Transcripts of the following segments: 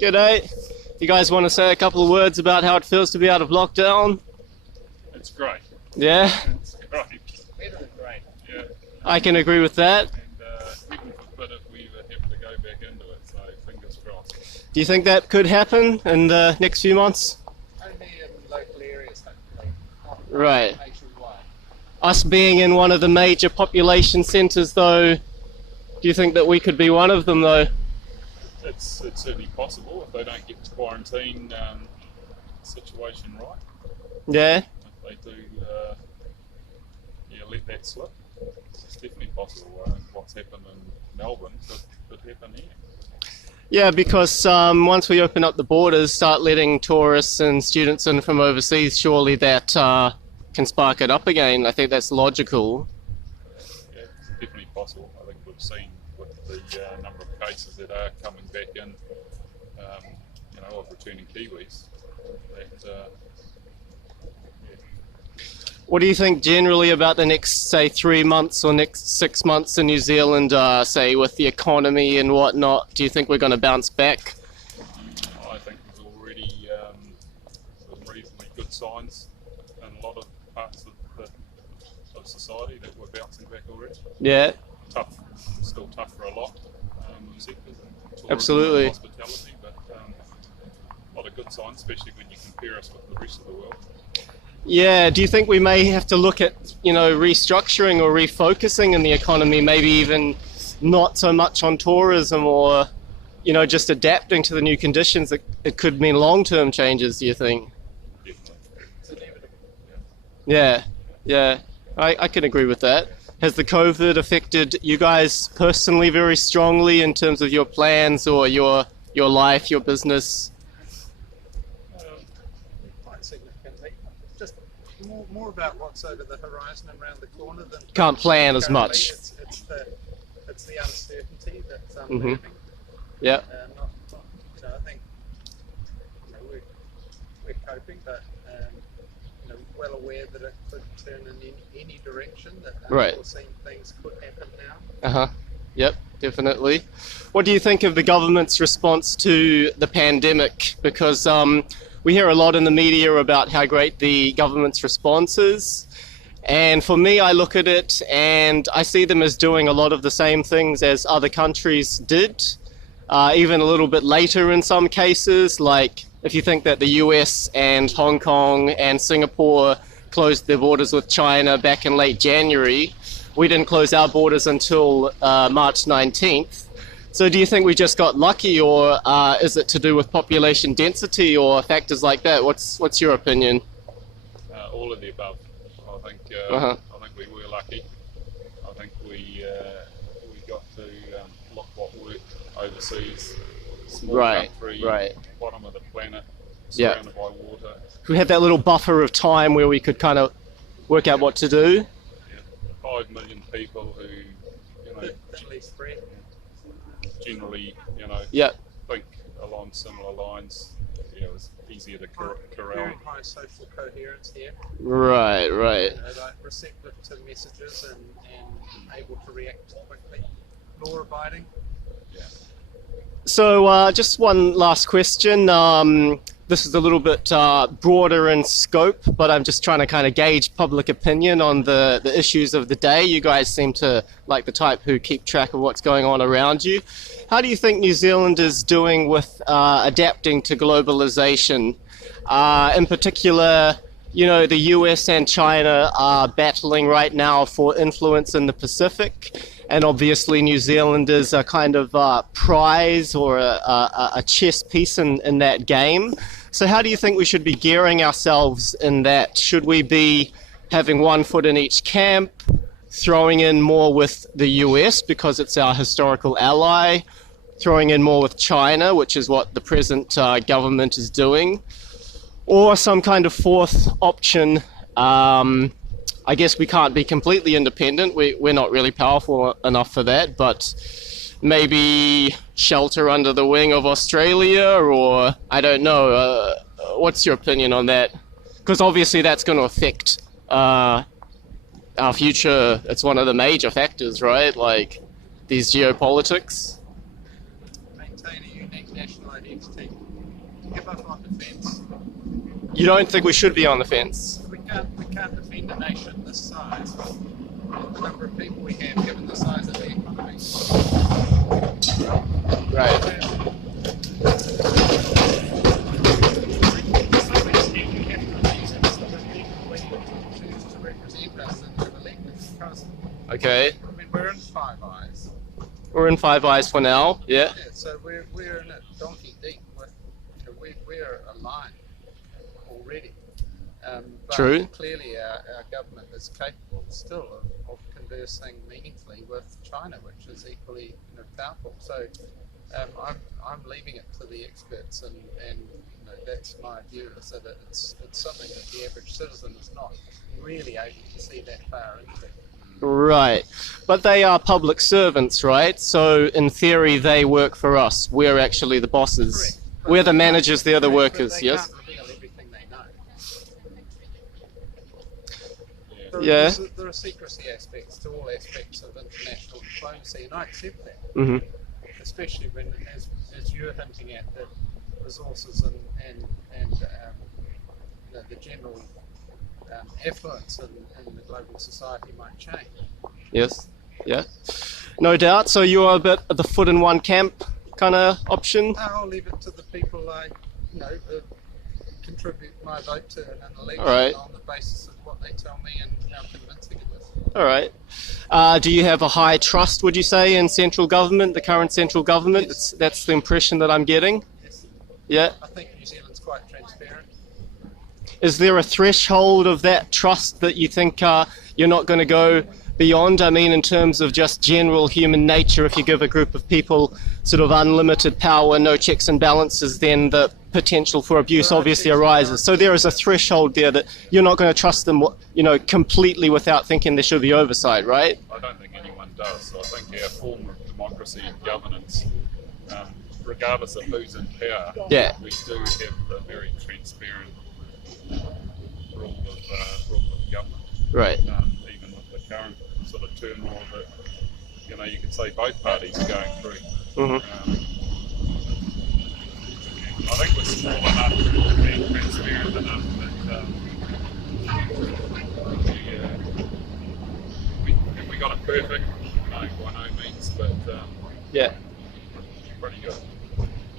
G'day. You guys want to say a couple of words about how it feels to be out of lockdown? It's great. Yeah? It's great. Better than great. Yeah. I can agree with that. And even forbid if we ever have to go back into it, so fingers crossed. Do you think that could happen in the next few months? Only in local areas, hopefully. Not Right. nationwide. Us being in one of the major population centres though, do you think that we could be one of them though? It's certainly possible if they don't get the quarantine situation right. Yeah? If they do let that slip, it's definitely possible. What's happened in Melbourne could happen here. Yeah, because once we open up the borders, start letting tourists and students in from overseas, surely that can spark it up again. I think that's logical. Yeah, it's definitely possible. I think we've seen with the number of cases that are coming back in, of returning Kiwis, that What do you think generally about the next, say, 3 months or next 6 months in New Zealand, say, with the economy and whatnot? Do you think we're going to bounce back? I think there's already some reasonably good signs in a lot of parts of society that we're bouncing back already. Yeah, Tough, still tough for a lot sectors, tourism, absolutely. hospitality, but a lot of good signs, especially when you compare us with the rest of the world. Yeah, do you think we may have to look at, restructuring or refocusing in the economy, maybe even not so much on tourism or, just adapting to the new conditions? It could mean long-term changes, do you think? Definitely. It's inevitable. Yeah, I can agree with that. Has the COVID affected you guys personally very strongly in terms of your plans or your life, your business? Quite significantly. Just more about what's over the horizon and around the corner than Can't plan as currently. much. It's the uncertainty that's Mhm. moving. Yeah. I think we're coping, but well aware that it could turn in any direction. That Right. unforeseen things could happen now. Uh-huh. Yep, definitely. What do you think of the government's response to the pandemic? Because we hear a lot in the media about how great the government's response is. And for me, I look at it and I see them as doing a lot of the same things as other countries did, even a little bit later in some cases. Like if you think that the US and Hong Kong and Singapore closed their borders with China back in late January, we didn't close our borders until March 19th. So do you think we just got lucky, or is it to do with population density or factors like that? What's your opinion? All of the above. I think I think we were lucky. I think we got to look what worked overseas. Small country, bottom of the planet, surrounded by water. We had that little buffer of time where we could kind of work out what to do. 5 million people who, Thinly spread. generally, think along similar lines. It was easier to corral. Very high social coherence here. Right. Like receptive to messages and able to react quickly. Law abiding. Yeah. So just one last question. This is a little bit broader in scope, but I'm just trying to kind of gauge public opinion on the issues of the day. You guys seem to like the type who keep track of what's going on around you. How do you think New Zealand is doing with adapting to globalization? In particular, the US and China are battling right now for influence in the Pacific. And obviously New Zealand is a kind of prize or a chess piece in that game. So how do you think we should be gearing ourselves in that? Should we be having one foot in each camp, throwing in more with the US because it's our historical ally, throwing in more with China, which is what the present government is doing, or some kind of fourth option? I guess we can't be completely independent. We're not really powerful enough for that, but maybe shelter under the wing of Australia, or I don't know. What's your opinion on that? Because obviously that's going to affect our future. It's one of the major factors, right? Like these geopolitics. Maintain maintain a unique national identity. Give up on defence. You don't think we should be on the fence? We can't defend a nation this size with the number of people we have, given the size of the economy. Right. To some extent, we have to reason so that people will choose to represent us and have elected, because Okay. I mean, we're in Five Eyes. We're in Five Eyes for now. Yeah. Yeah, so we're in it donkey deep with, you know, we're aligned already. But True. clearly our government is capable still of conversing meaningfully with China, which is equally, you know, powerful. So I'm leaving it to the experts, and you know, that's my view, is that it's something that the average citizen is not really able to see that far into. Right. But they are public servants, right? So in theory, they work for us. We're actually the bosses. Correct. We're the managers, they're the But workers, they yes? can't reveal everything they know. Yeah. There are secrecy aspects to all aspects of international diplomacy, and I accept that. Hmm. Especially when, as you're hinting at, that resources and you know, the general affluence in the global society might change. Yes. Yeah. No doubt. So you're a bit of the foot in one camp kind of option? I'll leave it to the people I, you know, contribute my vote to in an election Alright. on the basis of what they tell me and how convincing it is. All right. Do you have a high trust, would you say, in central government, the current central government? Yes. That's the impression that I'm getting. Yes. Yeah. I think New Zealand's quite transparent. Is there a threshold of that trust that you think you're not going to go beyond? I mean, in terms of just general human nature, if you give a group of people sort of unlimited power, no checks and balances, then the potential for abuse There are obviously checks and arises. So there is a threshold there that you're not going to trust them, you know, completely without thinking there should be oversight, right? I don't think anyone does. I think our form of democracy and governance, regardless of who's in power, Yeah. we do have a very transparent rule of government. Right. Even with the current sort of turmoil that, you know, you could say both parties are going through. Hmm. I think we're small enough and transparent enough that have we got it perfect? No, by no means, but Yeah. pretty good.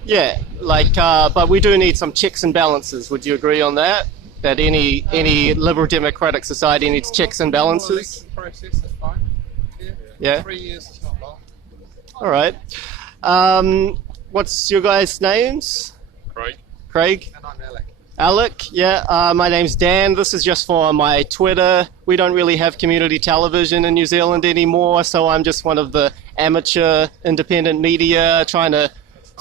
Yeah, like, but we do need some checks and balances. Would you agree on that? That any liberal democratic society needs checks and balances? The election process is fine. Yeah. 3 years is not long. All right. What's your guys' names? Craig? Craig? And I'm Alec. Alec? Yeah, my name's Dan. This is just for my Twitter. We don't really have community television in New Zealand anymore, so I'm just one of the amateur independent media trying to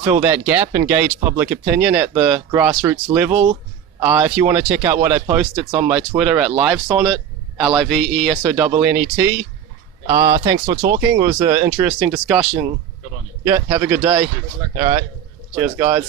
fill that gap, engage public opinion at the grassroots level. If you want to check out what I post, it's on my Twitter at Livesonnet, LIVESONNET. Thanks for talking. It was an interesting discussion. Good on you. Yeah, have a good day. Good luck. All right. Cheers, guys.